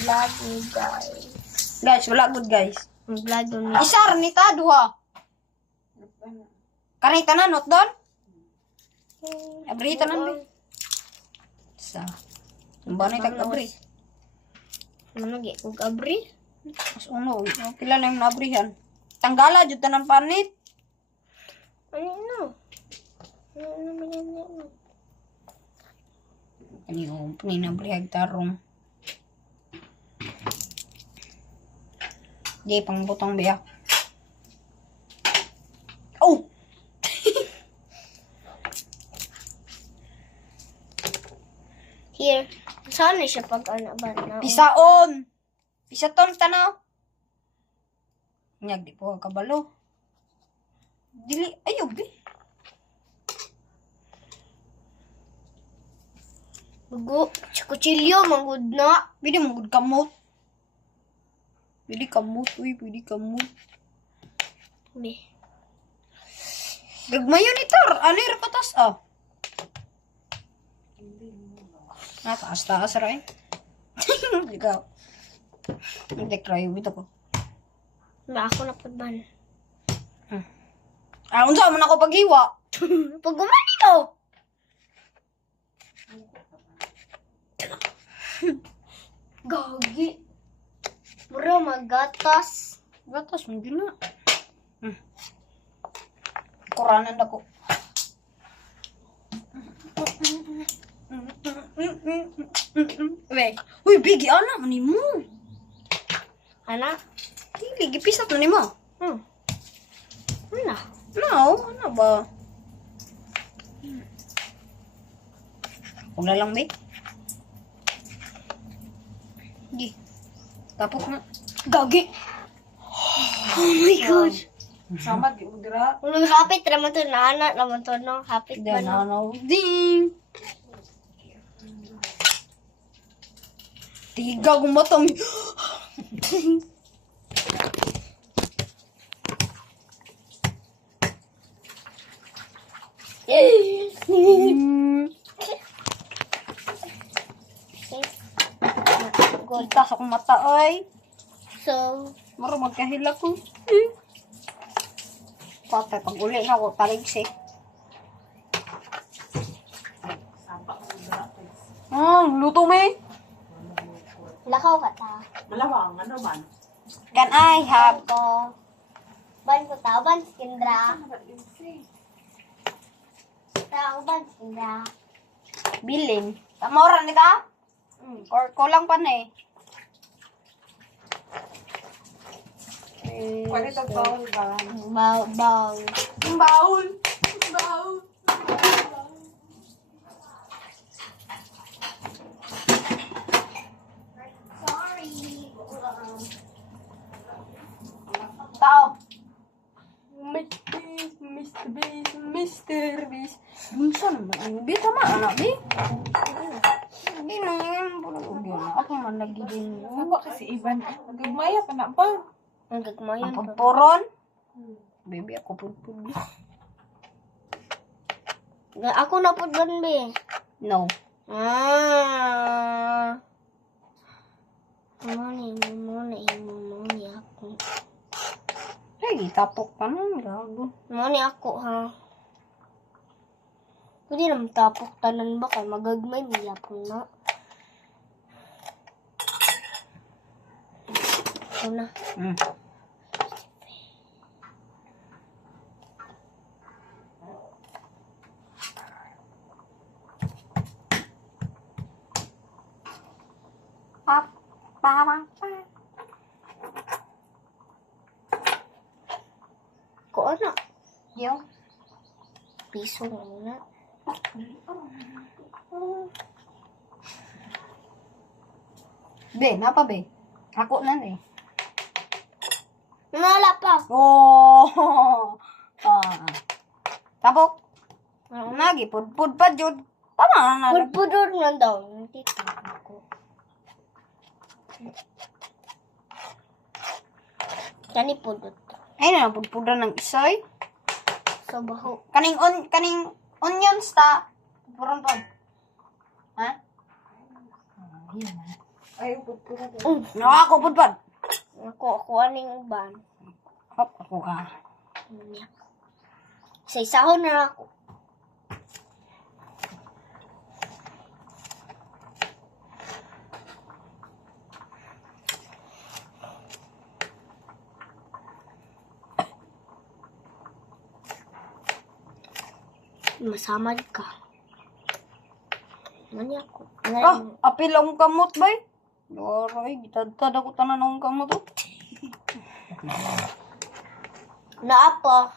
vlog ni guys. Guys, wala good guys. Vlog ni. Isar ni ta duha. Kanay tanan not doon? Abri tanan be. Sa. Banay tag abri. Ano gi ug abri? Mas uno, pila na yung nabrihan. Tanggala jud tanan panit. Ano? Ano? Ano pinabrihag tarong. Di pang butang biya. Oh. Here. Saan na siya pag ano ba na? Pisaon. Pisaton tanaw. Nyag di po kabalo. Dili ayo bi. Bugo, kutsilyo manggod na. Pwede mong good kamot. Pwede kamot, uy, pwede kamot. Be. Gagmayon ni Tar, alir patas ah. Taas rin. Ikaw. Hindi, cry, ito ko. Ba ako na pagban. Unsa man ako paghiwa. Pag gumani to. Gagi. Mura magatas. Gatas, hindi na. Kuranan ako. Weh, uy, bigi ana man nimo. Ana? Dili gipisat na nimo. Ana? No, ano ba? Huwag na lang, babe. Gi. Tapos na. Gagi. Oh my God. Sama di udra. Nung hapit naman to, naana naman to, no? Hapit ba, no? Ano, ding. Tiga gumatong. Gulta sa kong mata, oy. So, Maro magkahila ko. Patay, pag uli na ako, taligsik. Luto may. lakaw ka ta. Malawang ano man. Can I have? Ko. Ban ko ta, ban si Kendra. Ta, ban si Kendra. Bilin. Tamora ni ka? Or kulang pa na eh. Pwede ito baul ba? Baw. Baul! Baul! Tao. Mr. Beast. Minsan naman. Ang bita ma, anak, bi. Hindi na yan. Ako man lagi din. Ano kasi Ivan? Magagmaya pa na ba? Ang gagmayan Ang to. pagpuron. Baby, ako pagpuron. Ako na po doon, be. No. Muni ako. Hey, tapok pa nun. Gago. Muni ako, ha. Pwede naman tapok tanan ba kay magagmay niyapon na. Ito na. Ko ano? Yo. Piso na muna. Be, napa be? Ako na eh. Wala pa. Oh. Tapok. Nagi, pud pa jud. Tama na. Pudpudod na daw. Hindi ko. Kani pudot. Ay na, pudpudan ng isoy. So, baho. Kaning onions ta. Puron po. Ha? Yun na. Ay, upod ko na. Ako, budbad. Ako aning uban. Hop, ako ka. Sa isahon na ako. Masamad ka. Mani ako. Ah, apil ang kamot, bay. Doray, gitadtad ako tanan ang kamot. Oh. Naapa.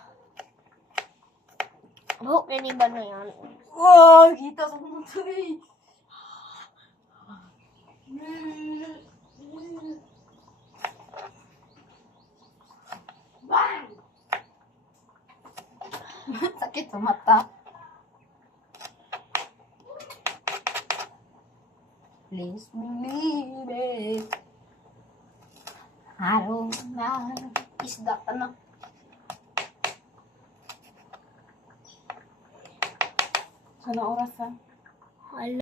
Buhok na ni ba na yan? Wow, kita sa kamot, bay. Sakit sa mata. Please believe it. Araw na isda ka na. Sana oras ha? Hala.